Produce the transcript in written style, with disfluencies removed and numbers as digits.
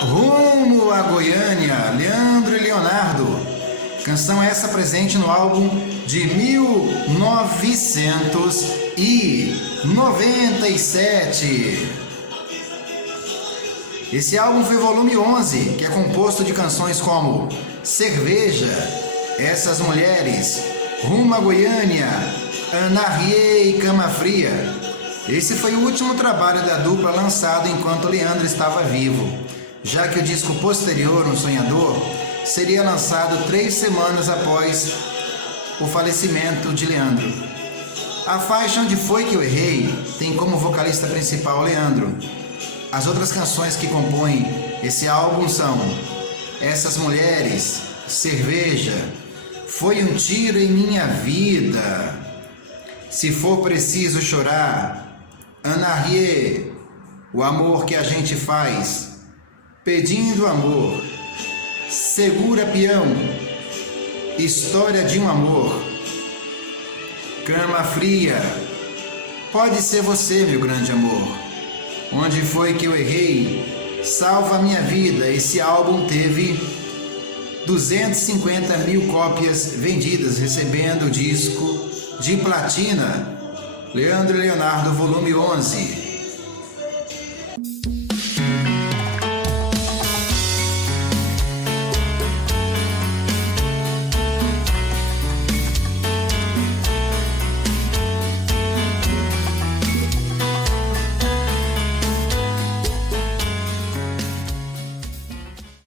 Rumo a Goiânia, Leandro e Leonardo. Canção essa presente no álbum de 1997. Esse álbum foi volume 11, que é composto de canções como Cerveja, Essas Mulheres, Rumo a Goiânia, Anarriê e Cama Fria. Esse foi o último trabalho da dupla lançado enquanto Leandro estava vivo, já que o disco posterior, Um Sonhador, seria lançado 3 semanas após o falecimento de Leandro. A faixa Onde Foi Que Eu Errei tem como vocalista principal Leandro. As outras canções que compõem esse álbum são Essas Mulheres, Cerveja, Foi um Tiro em Minha Vida, Se For Preciso Chorar, Anarriê, O Amor que a Gente Faz, Pedindo Amor, Segura Peão, História de um Amor, Cama Fria, Pode Ser Você, Meu Grande Amor, Onde Foi Que Eu Errei, Salva Minha Vida. Esse álbum teve 250 mil cópias vendidas, recebendo o disco de platina. Leandro e Leonardo, volume 11.